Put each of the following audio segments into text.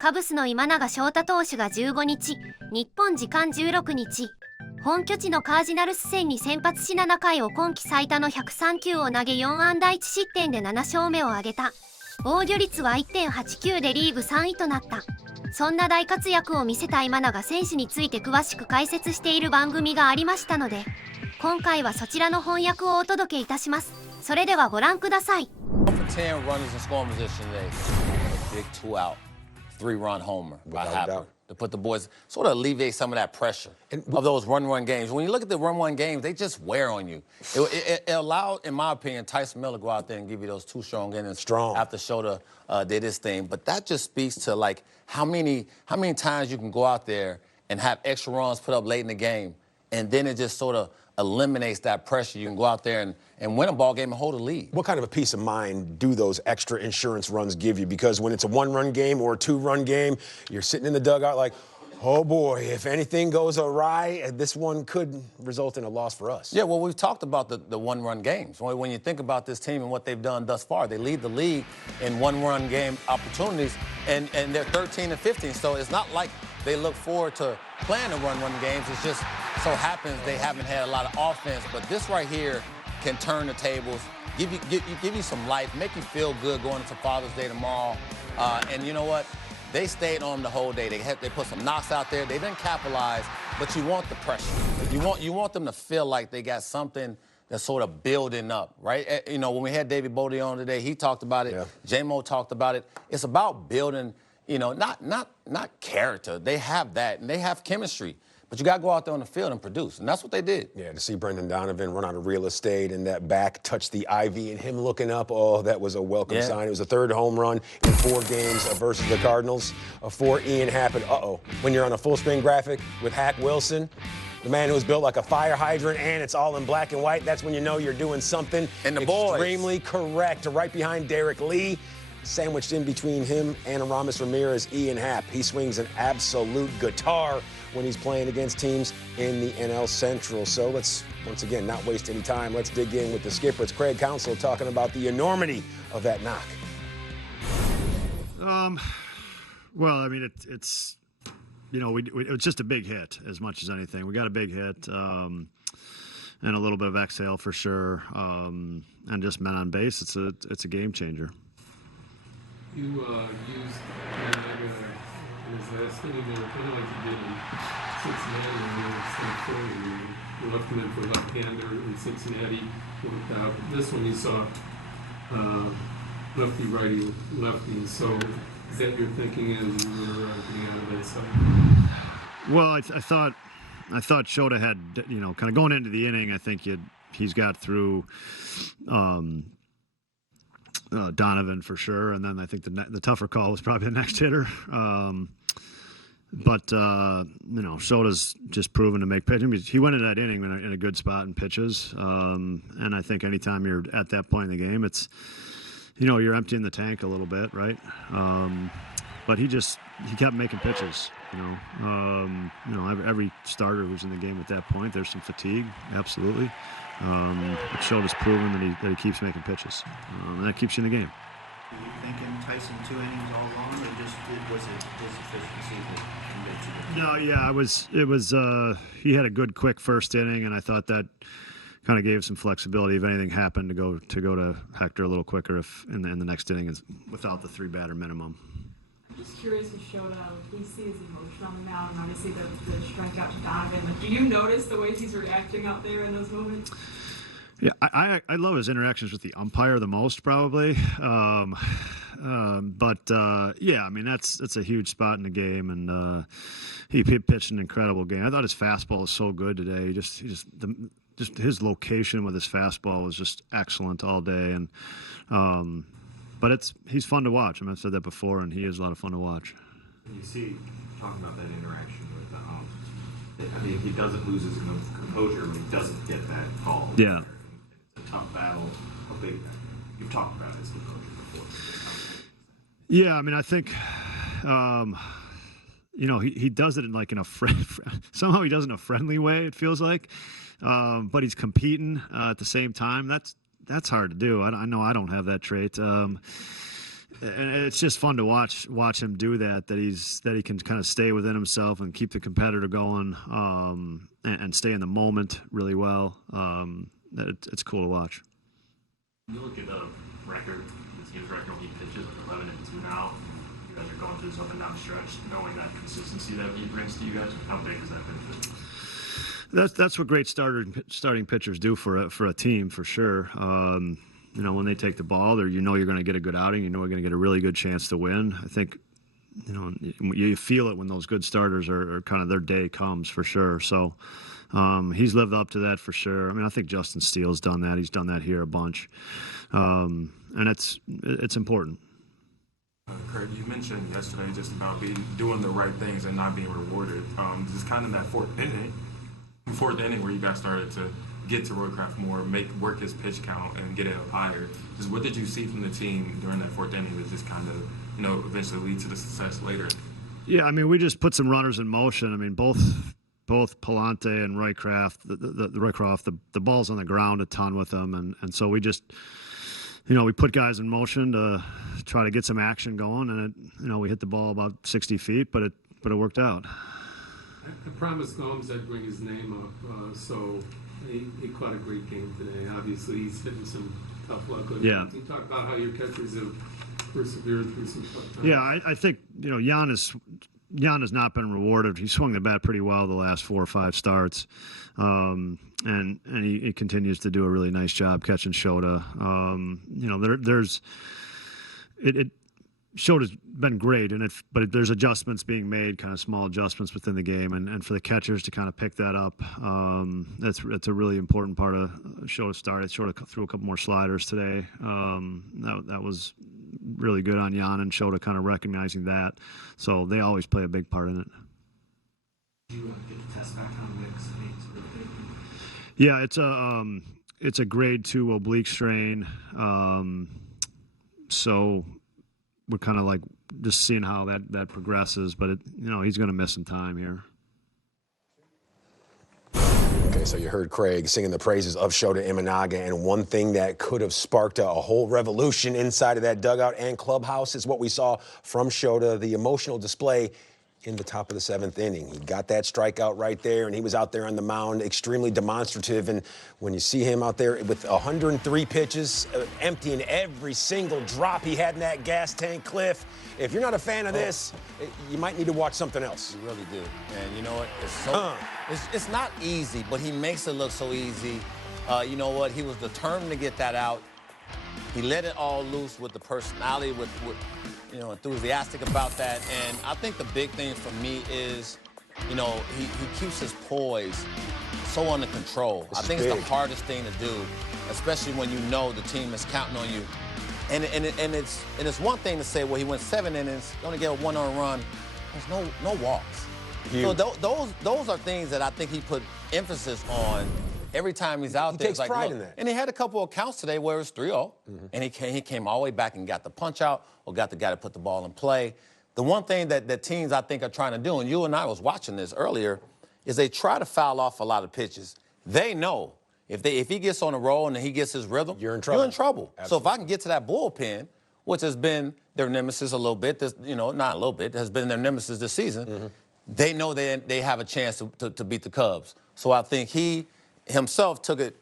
カブスの今永昇太投手が15日、日本時間16日、本拠地のカージナルス戦に先発し7回を今季最多の103球を投げ4安打1失点で7勝目を挙げた。防御率は 1.89 でリーグ3位となった。そんな大活躍を見せた今永選手について詳しく解説している番組がありましたので、今回はそちらの翻訳をお届けいたします。それではご覧ください。10 runners in scoring position today. Big 2-out, 3-run homer by Happer to put the boys, sort of alleviate some of that pressure of those run games. When you look at the run games, they just wear on you. It allowed, in my opinion, Tyson Miller to go out there and give you those 2 strong innings after Shota did his thing. But that just speaks to like how many times you can go out there and have extra runs put up late in the game, and then it just sort of eliminates that pressure. You can go out there and win a ball game and hold a lead. What kind of a peace of mind do those extra insurance runs give you? Because when it's a 1-run game or a 2-run game, you're sitting in the dugout like, oh boy, if anything goes awry, this one could result in a loss for us. Yeah, well, we've talked about the 1-run games. When you think about this team and what they've done thus far, they lead the league in 1-run game opportunities, and they're 13 and 15. So it's not like they look forward to playing the run games. It's just so happens they haven't had a lot of offense. But this right here can turn the tables, give you some life, make you feel good going into Father's Day tomorrow. And you know what? They stayed on them the whole day. They put some knocks out there. They didn't capitalize, but you want the pressure. You want them to feel like they got something that's sort of building up, right? You know, when we had David Bodie on today, he talked about it. Yeah. J-Mo talked about it. It's about building, you know, not character. They have that, and they have chemistry. But you got to go out there on the field and produce, and that's what they did. Yeah, to see Brendan Donovan run out of real estate and that back touch the ivy and him looking up, oh, that was a welcome sign. It was the 3rd home run in 4 games versus the Cardinals for Ian Happ. And when you're on a full-screen graphic with Hack Wilson, the man who's built like a fire hydrant, and it's all in black and white, that's when you know you're doing something and the boys. Extremely correct. Right behind Derek Lee, sandwiched in between him and Aramis Ramirez, Ian Happ. He swings an absolute guitar when he's playing against teams in the NL Central. So let's, once again, not waste any time. Let's dig in with the skipper. It's Craig Counsell talking about the enormity of that knock. Well, I mean, it's you know, it's just a big hit as much as anything. We got a big hit and a little bit of exhale for sure, and just men on base. It's a game changer. You used his last inning there, kind of like you did in Cincinnati when you were St. Paul. You left him in for left-hander in Cincinnati, worked out. This one you saw lefty, righty, lefty. So is that your thinking as you were getting out of that side? Well, I thought Shota had, you know, kind of going into the inning. I think he's got through Donovan for sure, and then I think the tougher call was probably the next hitter. But you know, Shota's just proven to make pitches. He went into that inning in a good spot in pitches, and I think anytime you're at that point in the game, it's, you know, you're emptying the tank a little bit, right? But he kept making pitches. You know, every starter who's in the game at that point, there's some fatigue, absolutely. But Shota's proven that he keeps making pitches, and that keeps you in the game. Were you thinking Tyson 2 innings all along, or just was it his efficiency that convinced you? No, yeah, it was. He had a good, quick first inning, and I thought that kind of gave some flexibility if anything happened to go to Hector a little quicker if in the next inning is without the 3-batter minimum. Just curious with Shota, we see his emotion on the mound, and obviously the strikeout to Donovan. Like, do you notice the way he's reacting out there in those moments? Yeah, I love his interactions with the umpire the most, probably. But yeah, I mean that's a huge spot in the game, and he pitched an incredible game. I thought his fastball was so good today. Just his location with his fastball was just excellent all day, and but he's fun to watch. I mean, I've said that before, and he is a lot of fun to watch. You see, talking about that interaction with I mean, he doesn't lose his composure when he doesn't get that call. Yeah. It's a tough battle. How big you've talked about his composure before. Yeah, I mean, I think, you know, he does it in like in a somehow he does it in a friendly way. It feels like, but he's competing at the same time. That's hard to do. I know I don't have that trait. And it's just fun to watch him do that. That he can kind of stay within himself and keep the competitor going, and stay in the moment really well. It's cool to watch. You look at the record, the team's record when he pitches, like 11-2 now. You guys are going through this up and down stretch, knowing that consistency that he brings to you guys. How big is that benefit? That's what great starting pitchers do for a team, for sure. You know, when they take the ball, you're going to get a good outing. You know, you're going to get a really good chance to win. I think, you know, you feel it when those good starters are kind of their day comes, for sure. So he's lived up to that for sure. I mean, I think Justin Steele's done that. He's done that here a bunch, and it's important. Kurt, you mentioned yesterday just about doing the right things and not being rewarded. Just kind of that fourth inning where you guys started to get to Roycraft more, work his pitch count, and get it up higher. Just what did you see from the team during that fourth inning that just kind of, you know, eventually lead to the success later? Yeah, I mean, we just put some runners in motion. I mean, both Palante and Roycraft, the ball's on the ground a ton with them, and so we just, you know, we put guys in motion to try to get some action going, and we hit the ball about 60 feet, but it worked out. I promised Gomes I'd bring his name up, so he caught a great game today. Obviously, he's hitting some tough luck. Yeah. Can you talk about how your catchers have persevered through some tough times? Yeah, I think, you know, Jan has not been rewarded. He swung the bat pretty well the last 4 or 5 starts, and he continues to do a really nice job catching Shota. You know, Shota's been great, but there's adjustments being made, kind of small adjustments within the game, and for the catchers to kind of pick that up, that's a really important part of Shota's start. Shota threw a couple more sliders today. That was really good on Jan and Shota, kind of recognizing that. So they always play a big part in it. Did you get the test back on Nick's? Yeah, it's a grade 2 oblique strain. So we're kind of like just seeing how that progresses, but he's going to miss some time here. Okay, so you heard Craig singing the praises of Shota Imanaga, and one thing that could have sparked a whole revolution inside of that dugout and clubhouse is what we saw from Shota, the emotional display in the top of the 7th inning. He got that strikeout right there, and he was out there on the mound, extremely demonstrative. And when you see him out there with 103 pitches, emptying every single drop he had in that gas tank, Cliff, if you're not a fan of this, you might need to watch something else. You really do. And you know what? It's not easy, but he makes it look so easy. You know what? He was determined to get that out. He let it all loose with the personality, with enthusiastic about that. And I think the big thing for me is, he keeps his poise so under control. I think it's the hardest thing to do, especially when you know the team is counting on you. And it's one thing to say, well, he went 7 innings, only gave 1 earned run. There's no walks. So those are things that I think he put emphasis on every time he's out there. He takes pride in that. And he had a couple of counts today where it was 3-0, and he came all the way back and got the punch out or got the guy to put the ball in play. The one thing that teams, I think, are trying to do, and you and I was watching this earlier, is they try to foul off a lot of pitches. They know if he gets on a roll and he gets his rhythm, you're in trouble. You're in trouble. So if I can get to that bullpen, which has been their nemesis a little bit, not a little bit, has been their nemesis this season, they know they have a chance to beat the Cubs. So I think he himself took it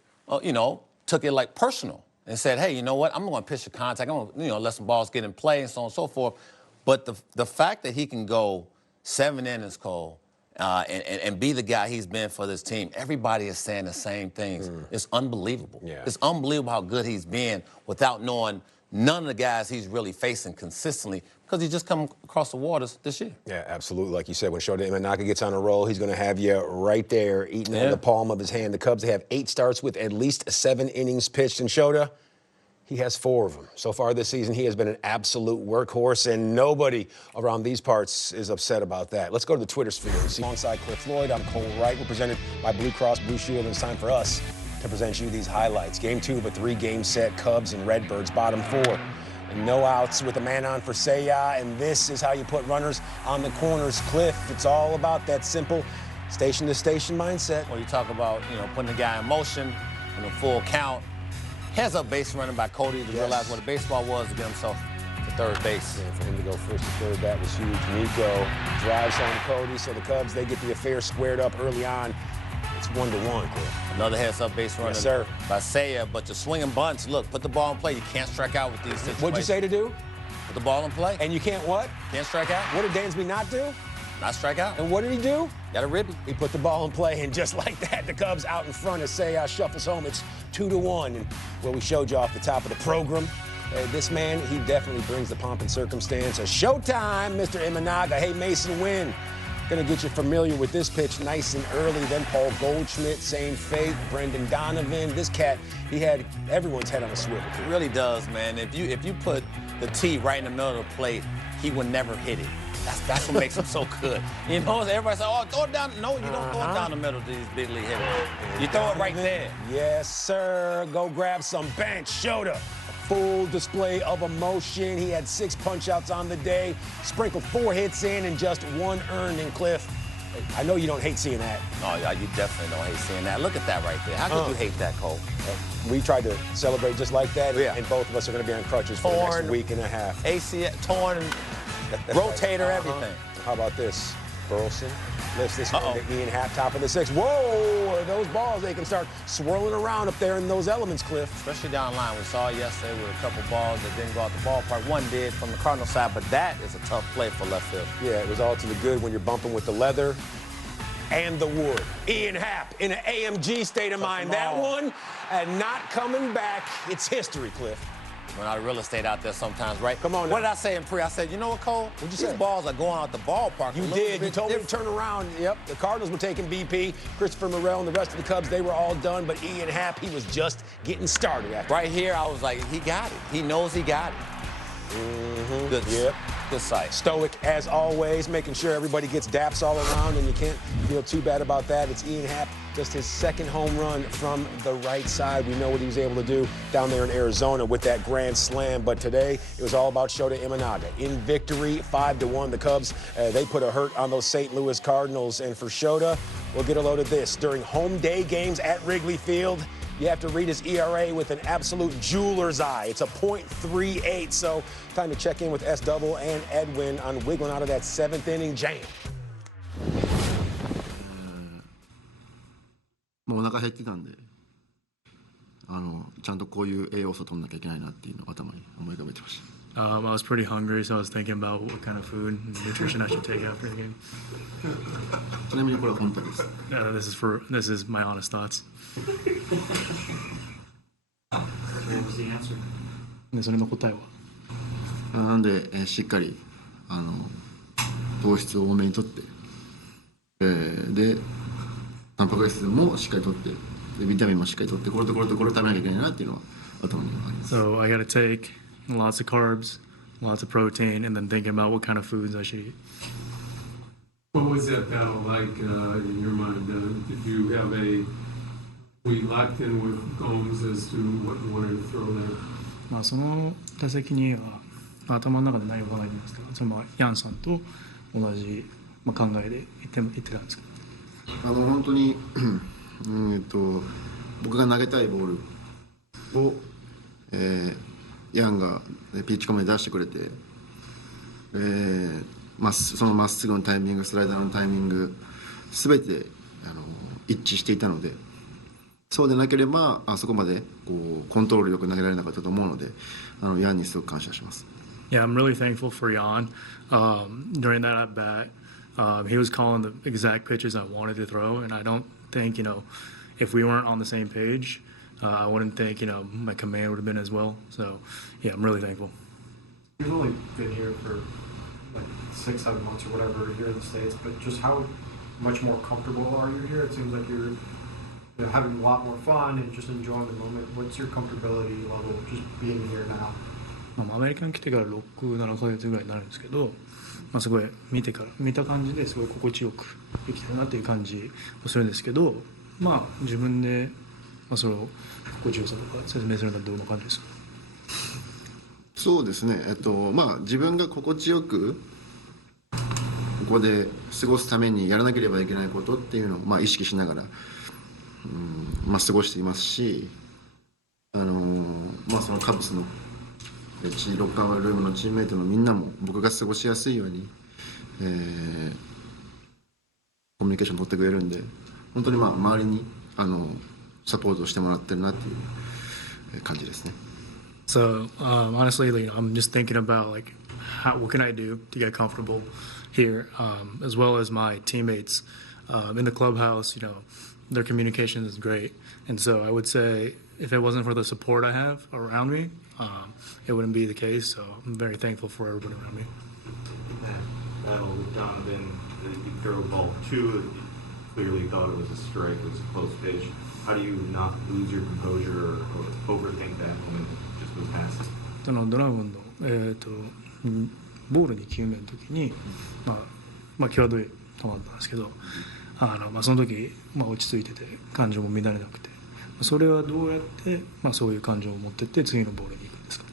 like personal and said, hey, you know what? I'm going to pitch the contact. I'm going to let some balls get in play and so on and so forth. But the fact that he can go 7 innings, Cole, and be the guy he's been for this team, everybody is saying the same things. It's unbelievable. Yeah. It's unbelievable how good he's been without knowing none of the guys he's really facing consistently, because he's just come across the waters this year. Yeah, absolutely. Like you said, when Shota Imanaga gets on a roll, he's going to have you right there eating out of the palm of his hand. The Cubs, they have 8 starts with at least 7 innings pitched, and Shota, he has 4 of them. So far this season, he has been an absolute workhorse, and nobody around these parts is upset about that. Let's go to the Twitter sphere. Alongside Cliff Floyd, I'm Cole Wright. We're presented by Blue Cross Blue Shield, and it's time for us to present you these highlights. Game 2 of a 3-game set, Cubs and Redbirds, bottom 4. And no outs with a man on for Seiya, and this is how you put runners on the corners. Cliff, it's all about that simple station-to-station mindset. Well, you talk about, putting the guy in motion in a full count. Heads up base running by Cody to realize what a baseball was to get himself to third base. And for him to go first to third, that was huge. Nico drives home Cody, so the Cubs, they get the affair squared up early on. It's 1-1, Cliff. Another heads-up base runner by Saya, but the swinging bunts, look, put the ball in play. You can't strike out with these situations. What'd you say to do? Put the ball in play. And you can't what? Can't strike out. What did Dansby not do? Not strike out. And what did he do? Got a ribby. He put the ball in play, and just like that, the Cubs out in front as Saya shuffles home. It's 2-1. And well, we showed you off the top of the program. This man, he definitely brings the pomp and circumstance. A showtime, Mr. Imanaga. Hey, Mason Wynn. Gonna get you familiar with this pitch nice and early. Then Paul Goldschmidt, same fate. Brendan Donovan. This cat, he had everyone's head on a swivel. He really does, man. If you put the T right in the middle of the plate, he would never hit it. That's what makes him so good. You know, everybody says, oh, throw it down. No, you don't throw it down the middle to these big league hitters. You throw it right there. Yes, sir. Go grab some bench. Shota. Full display of emotion. He had 6 punch-outs on the day, sprinkled 4 hits in and just 1 earned in Cliff. I know you don't hate seeing that. No, you definitely don't hate seeing that. Look at that right there. How could you hate that, Cole? We tried to celebrate just like that, Yeah. and both of us are going to be on crutches for the next week and a half. ACL, torn, rotator, everything. How about this? Burleson lifts this one to Ian Happ, top of the 6th. Whoa! Those balls, they can start swirling around up there in those elements, Cliff. Especially down the line. We saw yesterday with a couple balls that didn't go out the ballpark. One did from the Cardinal side, but that is a tough play for left field. Yeah, it was all to the good when you're bumping with the leather and the wood. Ian Happ in an AMG state of mind. That one, and not coming back. It's history, Cliff. Run out of real estate out there sometimes, right? Come on now. What did I say in pre? I said, you know what, Cole? What'd you These say? balls are going out the ballpark. You did. You told me to turn around. Yep. The Cardinals were taking BP. Christopher Morel and the rest of the Cubs, they were all done. But Ian Happ, he was just getting started after. Right here, I was like, he got it. He knows he got it. Mm-hmm. Good. Yep. Good sight. Stoic as always, making sure everybody gets daps all around, and you can't feel too bad about that. It's Ian Happ, just his 2nd home run from the right side. We know what he was able to do down there in Arizona with that grand slam, but today it was all about Shota Imanaga. In victory, 5-1. The Cubs, they put a hurt on those St. Louis Cardinals, and for Shota, we'll get a load of this. During home day games at Wrigley Field, you have to read his ERA with an absolute jeweler's eye. It's a .38, so time to check in with S-Double and Edwin on wiggling out of that 7th inning jam. もうお腹減ってたんで、ちゃんとこういう栄養素を取んなきゃいけないなっていうのを頭に思い浮かべてました。I was pretty hungry, so I was thinking about what kind of food and nutrition I should take after the game. ちなみにこれは本当です。This is my honest thoughts. What was the answer? でそれの答えはなんで、しっかり糖質を多めにとって、でタンパク質もしっかりとって、でビタミンもしっかりとって、これとこれとこれを食べなきゃいけないなっていうのは頭にあります。So I gotta take lots of carbs, lots of protein, and then thinking about what kind of foods I should eat. What was that battle like in your mind? Did you have were you locked in with Gomes as to what you wanted to throw there? まあその打席には頭の中で内容が考えてますから、それもヤンさんと同じ考えで言ってたんですけど。本当に僕が投げたいボールを、ヤンがピッチコムで出してくれて、そのまっすぐのタイミング、スライダーのタイミング全て一致していたので、そうでなければあそこまでこうコントロールよく投げられなかったと思うので、ヤンにすごく感謝します。Yeah, I'm really thankful for Jan. During that at bat, he was calling the exact pitches I wanted to throw, and I don't think, if we weren't on the same page, I wouldn't think, my command would have been as well. So, yeah, I'm really thankful. You've only been here for like 6-7 months or whatever here in the States, but just how much more comfortable are you here? It seems like you're having a lot more fun and just enjoying the moment. What's your comfortability level just being here now? アメリカに来てから6、7ヶ月ぐらいになるんですけど、すごい見た感じですごい心地よく生きてるなっていう感じをするんですけど、自分で、その心地よさとか説明するのはどんな感じですか？そうですね、自分が心地よくここで過ごすためにやらなければいけないことっていうのを、意識しながら、過ごしていますし、そのカブスのロッカールームのチームメイトのみんなも僕が過ごしやすいように、コミュニケーション取ってくれるんで、本当に周りにサポートしてもらってるなっていう感じですね。So honestly, I'm just thinking about what can I do to get comfortable here, as well as my teammates in the clubhouse. Their communication is great, and so I would say if it wasn't for the support I have around me, it wouldn't be the case. So I'm very thankful for everybody around me. That battle with Donovan, you throw ball 2, you clearly thought it was a strike, it was a close pitch. How do you not lose your composure or overthink that moment that just was passed? ドラゴンの、ボール2球目の時に、際どい球だったんですけど、その時、落ち着いてて感情も乱れなくて、それはどうやって、そういう感情を持ってって次のボールに行くんですか？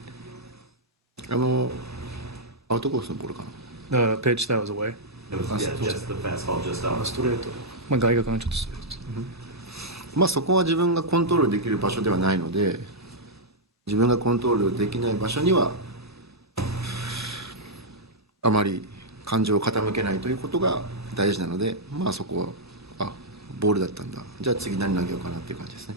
アウトコースのボールかな。The pitch that was away. It was just the fastball just out. ストレート、外角のちょっとストレート。そこは自分がコントロールできる場所ではないので、自分がコントロールできない場所にはあまり感情を傾けないということが大事なので、そこはボールだったんだ、じゃあ次何投げようかなっていう感じですね。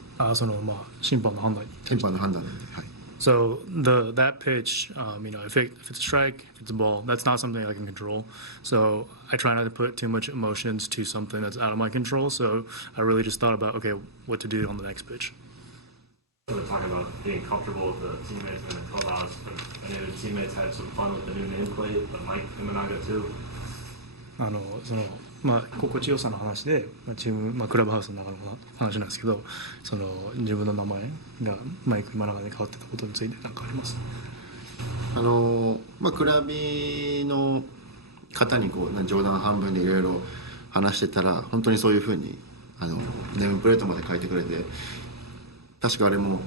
審判の判断に。審判の判断なんで、はい。So that pitch, if it's a strike, if it's a ball, that's not something I can control. So I try not to put too much emotions to something that's out of my control. So I really just thought about, okay, what to do on the next pitch. So we're talking about being comfortable with the teammates in the clubhouse, but any of the teammates had some fun with the new nameplate, but Mike Imanaga too. 心地よさの話で、チーム、クラブハウスの中の話なんですけど、自分の名前がマイク今永で変わってたことについて何かあります？クラビの方に冗談半分でいろいろ話してたら、本当にそういうふうにネームプレートまで書いてくれて、確かあれも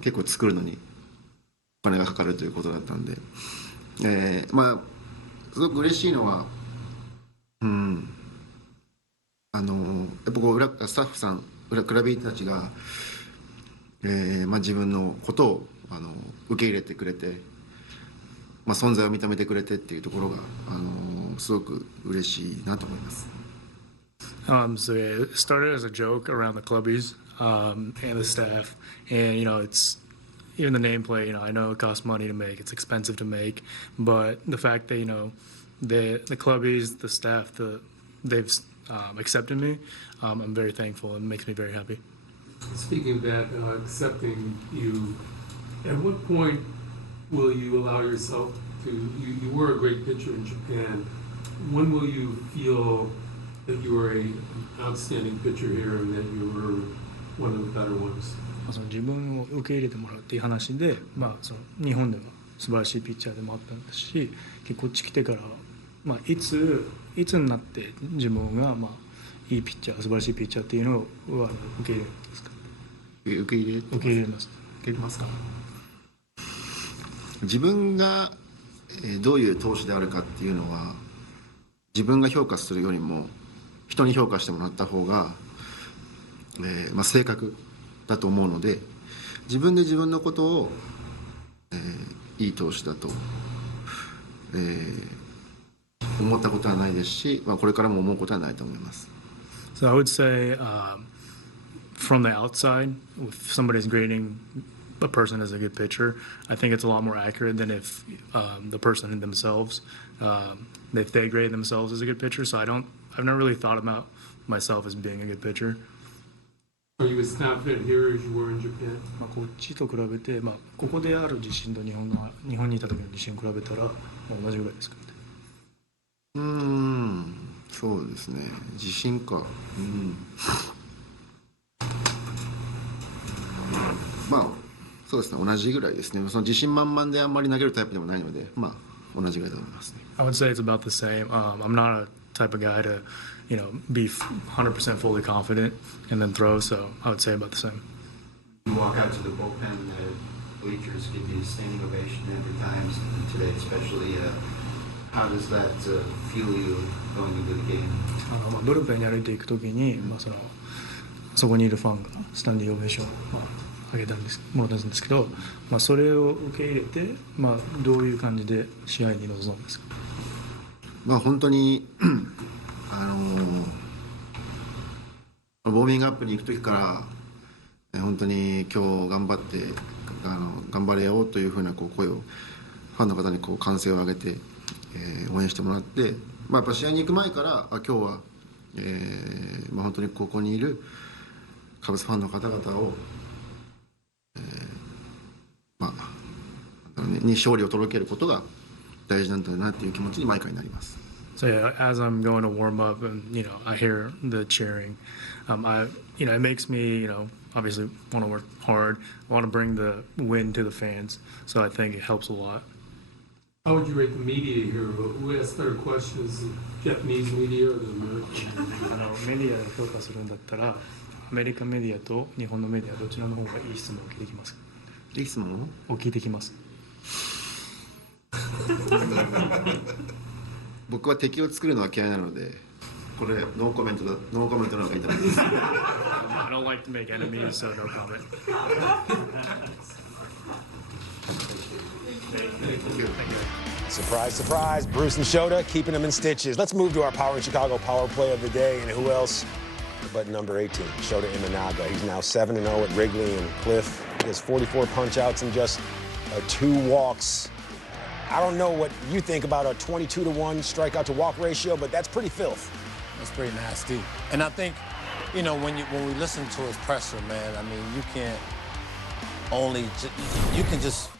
結構作るのにお金がかかるということだったんで、すごく嬉しいのは、やっぱスタッフさん、クラビーたちが、自分のことを受け入れてくれて、存在を認めてくれてっていうところがすごく嬉しいなと思います。So yeah, it started as a joke around the clubbies and the staff, and it's even the nameplate. I know it costs money to make, it's expensive to make, but the fact that the clubbies, the staff, they've accepted me. I'm very thankful and makes me very happy. Speaking of that, accepting you, at what point will you allow yourself to, you were a great pitcher in Japan, when will you feel that you were an outstanding pitcher here and that you were one of the better ones? 自分を受け入れてもらうっていう話で、日本では素晴らしいピッチャーでもあったんですし、こっち来てから、いつになって自分が、いいピッチャー、素晴らしいピッチャーっていうのを受け入れるんですか？受け入れますか？自分がどういう投手であるかっていうのは、自分が評価するよりも人に評価してもらった方が、正確だと思うので、自分で自分のことを、いい投手だと、思ったことはないですし、これからも思うことはないと思います。So I would say, from the outside, if somebody's grading a person as a good pitcher, I think it's a lot more accurate than if the person themselves, if they grade themselves as a good pitcher. So I've never really thought about myself as being a good pitcher. Are you as confident here as you were in Japan? こっちと比べて、ここである自信と日本にいた時の自信を比べたら同じぐらいですかね。そうですね。自信か。そうですね。同じぐらいですね。その自信満々であんまり投げるタイプでもないので、同じぐらいだと思いますね。I would say it's about the same. I'm not a type of guy to, be 100% fully confident and then throw. So I would say about the same. You walk out to the bullpen, the bleachers give you a standing ovation every time. Today, especially, how does that feel you going into the game? ブルペンに歩いていくときに、そこにいるファンがスタンディングオベーションを挙げたものなんですけど、それを受け入れて、どういう感じで試合に臨むんですか？本当にウォーミングアップに行く時から本当に今日頑張って頑張れよというふうな声をファンの方に歓声を上げて、応援してもらって、やっぱ試合に行く前から今日は、本当にここにいるカブスファンの方々を、に勝利を届けることが大事なんだなっていう気持ちに毎回なります。So yeah, as I'm going to warm up and I hear the cheering, it makes me obviously want to work hard, want to bring the win to the fans. So I think it helps a lot. How would you rate the media here? Who asks better questions, the Japanese media or the American? メディアで評価するんだったら、アメリカメディアと日本のメディアどちらの方がいい質問を聞いてきますか？いい質問を聞いてきます。僕は敵を作るのは嫌いなので、これノーコメントの方がいいと思います。I don't like to make enemies, so no comment. Thank you. Surprise, surprise, Bruce and Shota keeping them in stitches. Let's move to our Power in Chicago power play of the day, and who else but number 18, Shota Imanaga. He's now 7-0 at Wrigley and Cliff. He has 44 punch-outs and just 2 walks. I don't know what you think about a 22-to-1 strikeout to walk ratio, but that's pretty filth. That's pretty nasty. And I think, when we listen to his presser, man, I mean, you can just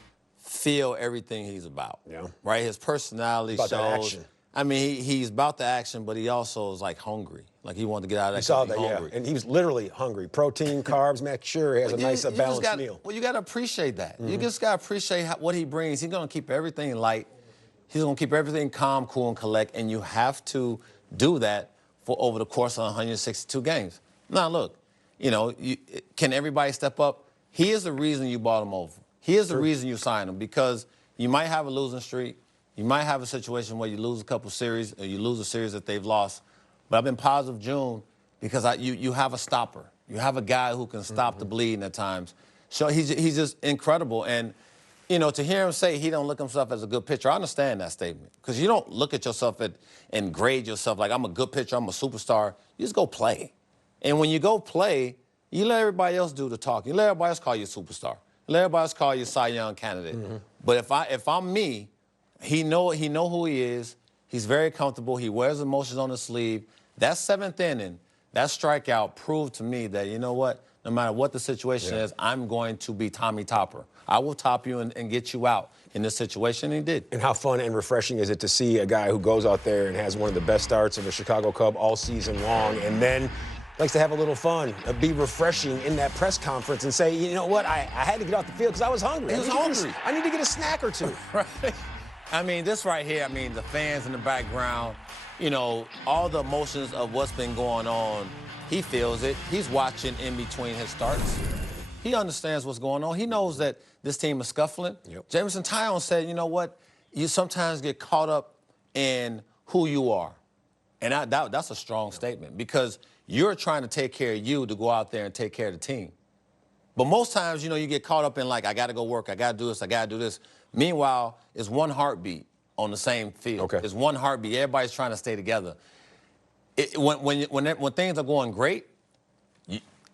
feel everything he's about. Yeah. Right? His personality about shows. That action. I mean, he's about the action, but he also is like hungry. Like he wanted to get out of that. You saw that, hungry. yeah. And he was literally hungry. Protein, carbs, make sure he has a nice balanced meal. Well, you got to appreciate that. You just got to appreciate what he brings. He's going to keep everything light. He's going to keep everything calm, cool, and collect. And you have to do that for over the course of 162 games. Now, look, can everybody step up? He is the reason you bought him over. He is the reason you signed him, because you might have a losing streak. You might have a situation where you lose a couple series, or you lose a series that they've lost. But I've been positive, June, because you have a stopper. You have a guy who can stop the bleeding at times. So he's just incredible. And, to hear him say he don't look himself as a good pitcher, I understand that statement. Because you don't look at yourself and grade yourself like, I'm a good pitcher, I'm a superstar. You just go play. And when you go play, you let everybody else do the talking. You let everybody else call you a superstar. You let everybody else call you a Cy Young candidate. But if I'm me, he know who he is. He's very comfortable. He wears emotions on his sleeve. That 7th inning, that strikeout proved to me that, you know what, no matter what the situation is, I'm going to be Tommy Topper. I will top you and get you out in this situation, and he did. And how fun and refreshing is it to see a guy who goes out there and has one of the best starts of a Chicago Cub all season long, and then likes to have a little fun, be refreshing in that press conference and say, you know what, I had to get off the field because I was hungry. He was hungry. I need to get a snack or two. Right. I mean, this right here, the fans in the background, all the emotions of what's been going on, he feels it. He's watching in between his starts. He understands what's going on. He knows that this team is scuffling. Yep. Jameson Taillon said, you know what, you sometimes get caught up in who you are. And that's a strong statement, because you're trying to take care of you to go out there and take care of the team. But most times, you get caught up in like, I got to go work, I got to do this, I got to do this. Meanwhile, it's one heartbeat on the same field. Okay. It's one heartbeat. Everybody's trying to stay together. When things are going great,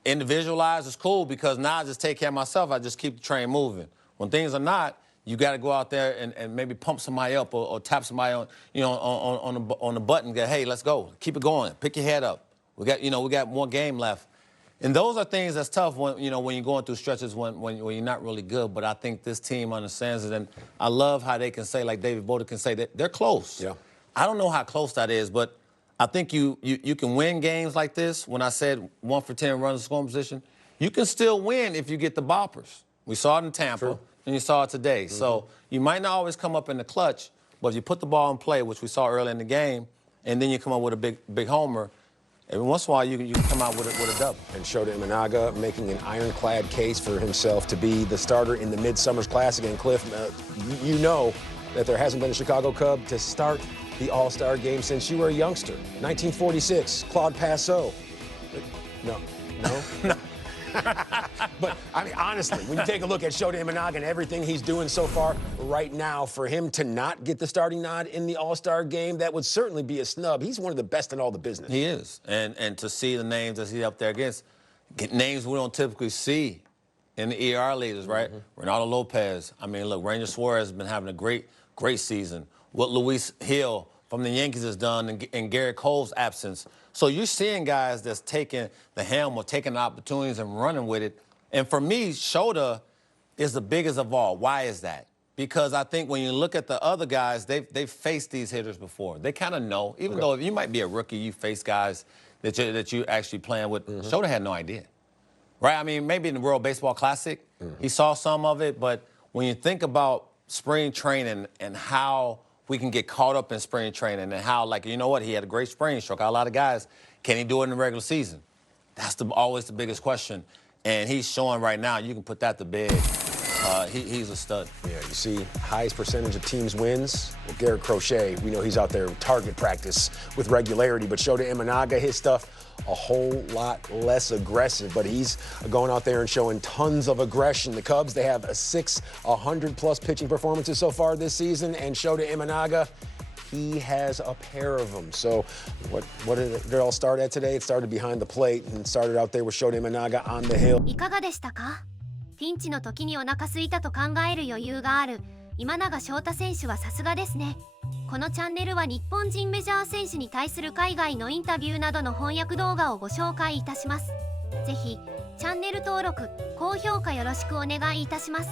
individualize is cool, because now I just take care of myself. I just keep the train moving. When things are not, you got to go out there and maybe pump somebody up or tap somebody on the button. Get, hey, let's go. Keep it going. Pick your head up. We got one game left. And those are things that's tough when you're going through stretches when you're not really good. But I think this team understands it, and I love how they can say, like David Boda can say, that they're close. Yeah. I don't know how close that is, but I think you can win games like this. When I said 1 for 10 runners in scoring position, you can still win if you get the boppers. We saw it in Tampa, and you saw it today. So you might not always come up in the clutch, but if you put the ball in play, which we saw early in the game, and then you come up with a big homer, every once in a while, you can come out with a double. And Shota Imanaga making an ironclad case for himself to be the starter in the Midsummer's Classic. And Cliff, you know that there hasn't been a Chicago Cub to start the All-Star game since you were a youngster. 1946, Claude Passeau. No. But I mean, honestly, when you take a look at Shota Imanaga and everything he's doing so far right now, for him to not get the starting nod in the All-Star game, that would certainly be a snub. He's one of the best in all the business. He is. And to see the names that he's up there against, names we don't typically see in the ER leaders, right? Ronaldo Lopez. I mean, look, Ranger Suarez has been having a great season. What Luis Hill from the Yankees has done in Garrett Cole's absence. So you're seeing guys that's taking the helm or taking the opportunities and running with it. And for me, Shota is the biggest of all. Why is that? Because I think when you look at the other guys, they've faced these hitters before. They kind of know. Even though if you might be a rookie, you face guys that you actually playing with. Shota had no idea. Right? I mean, maybe in the World Baseball Classic, he saw some of it. But when you think about spring training and how we can get caught up in spring training and how, like, you know what, he had a great spring, struck out a lot of guys. Can he do it in the regular season? That's always the biggest question. And he's showing right now, you can put that to bed. He's a stud. Yeah, you see, highest percentage of teams wins. Well, Garrett Crochet, we know he's out there in target practice with regularity, but Shota Imanaga, his stuff, a whole lot less aggressive, but he's going out there and showing tons of aggression. The Cubs, they have 100-plus pitching performances so far this season, and Shota Imanaga, he has a pair of them. So what did it all start at today? It started behind the plate and started out there with Shota Imanaga on the hill. いかがでしたか？ピンチの時にお腹空いたと考える余裕がある今永昇太選手はさすがですね。このチャンネルは日本人メジャー選手に対する海外のインタビューなどの翻訳動画をご紹介いたします。ぜひチャンネル登録、高評価よろしくお願いいたします。